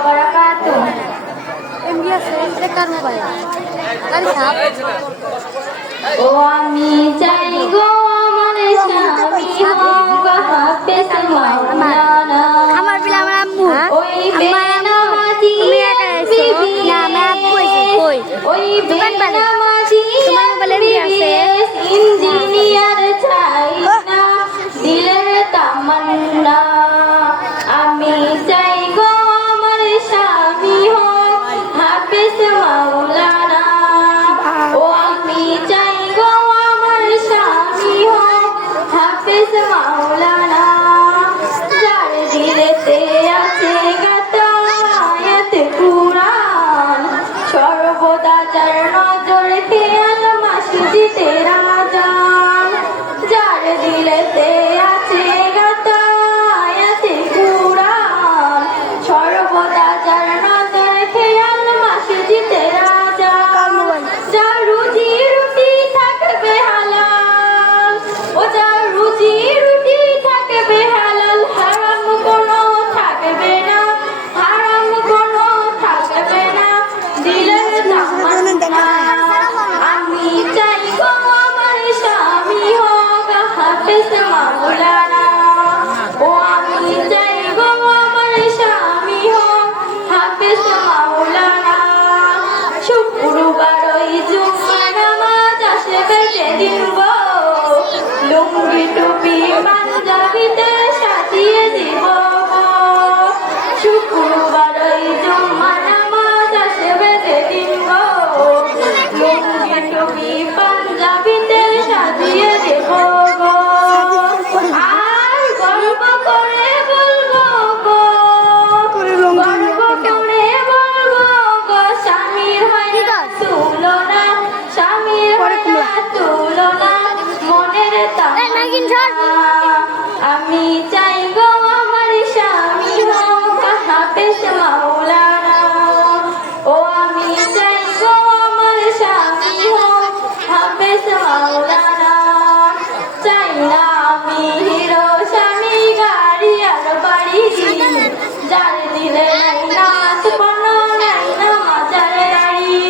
wabarakatuh. ও আমি চাই গো আমার স্বামী হোক হাফেজ মাওলানা ওই বেনামাজি বিবি ওই বেনামাজি বিবিএস ইঞ্জিনিয়ার চাই না দিলের তামান্না আমি চাই গো আমার স্বামী হোক হাফেজ মাওলানা ও আমি চাই গো আমার স্বামী হোক হাফেজ মাওলানা যার দিলেতে আছে গাতা আয়াত কুরআন সর্বদা যার নজর খেয়াল মসজিদে রাজান যার দিলেতে আছে গাতা আয়াত কুরআন সর্বদা যার নজর খেয়াল মসজিদে রাজান যার রুজি রুটি থাকবে হালাল ও যার রুজি রুটি থাকবে হালাল হারাম কোনো থাকবে না হারাম কোনো থাকবে না দিলের তামান্না আমি চাই গো আমার স্বামী হোক হাফেজ মাওলানা ও আমি চাই গো আমার স্বামী হোক হাফেজ মাওলানা শুক্রবার ওই জুম্মা নামাজ আসবে যেদিন গো লুঙ্গি টুপি পাঞ্জাবিতে সাজিয়ে দিব গো শুক্রবার ওই জুম্মা নামাজ আসবে যেদিন গো লুঙ্গি টুপি পাঞ্জাবিতে সাজিয়ে দিব গো আর গর্ব করে বলবো গো গর্ব করে বলবো গো স্বামীর হয় না তুলনা স্বামীর হয় না তুলনা মনের তামান্না আমি চাই গো আমার স্বামী হোক হাফেজ মাওলানা ও আমি চাই গো আমার স্বামী হোক হাফেজ মাওলানা চাই না আমি হিরো স্বামী গাড়ি আর বাড়ি যার দিলে নাই নাচ পণ্য নাই না মাজার দাড়ি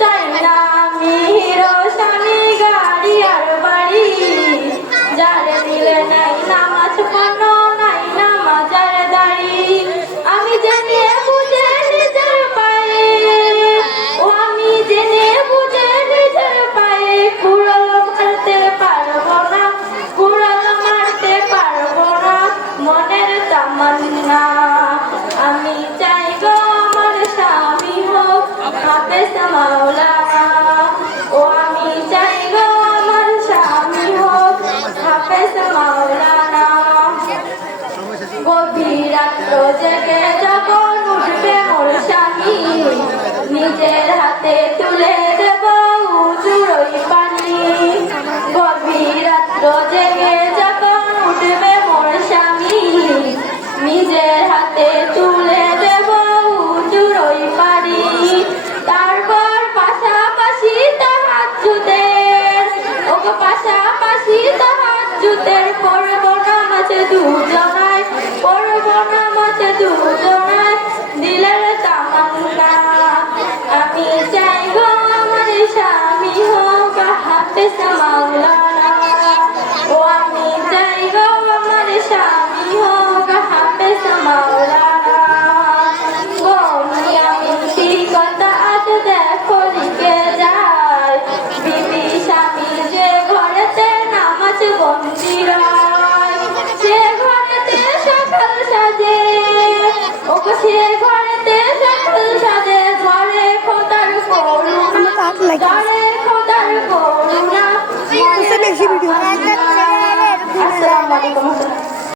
চাই না আমি হিরো স্বামী গাড়ি আর বাড়ি যার দিলে নাই নামাজ পণ্য নাই না মাজার দাড়ি আমি জেনে বুঝে নিজের পায়ে ও আমি জেনে বুঝে নিজের পায়ে কুড়াল মারতে পারবো না কুড়াল মারতে পারবো না মনের তামান্না আমি চাই গো আমার স্বামী হোক হাফেজ মাওলানা ও আমি চাই গো আমার স্বামী হোক হাফেজ মাওলানা গভীর রাত্র জেগে যখন উঠবে মোর স্বামী নিজের হাতে তুলে দেব উজুড়ই পানি গভীর রাত্র জেগে যখন উঠবে মোর স্বামী নিজের হাতে তুলে দেব উজুড়ই পানি তারপর পাশাপাশি তাহাজ্জুদের ওগো পাশাপাশি তাহাজ্জুদের পড়ব নামাজ দুজনায় পড়ব নামাজ দুজনায় দিলের তামান্না আমি চাই গো আমার স্বামী হোক হাফেজ মাওলানা ও আমি চাই গো আমার স্বামী হোক হাফেজ মাওলানা গনিয়া মিষ্টি কথা আজ দেখো লিখে যায় বিবি স্বামী যে ঘরেতে নামাজ বন্দি রয় সে ঘরেতে সকাল সাজে ওগো সে ঘরেতে সকাল সাজে ঘরে খোদার করুণা ঘরে খোদার করুণা বেশি ভিডিও আসসালামু আলাইকুম।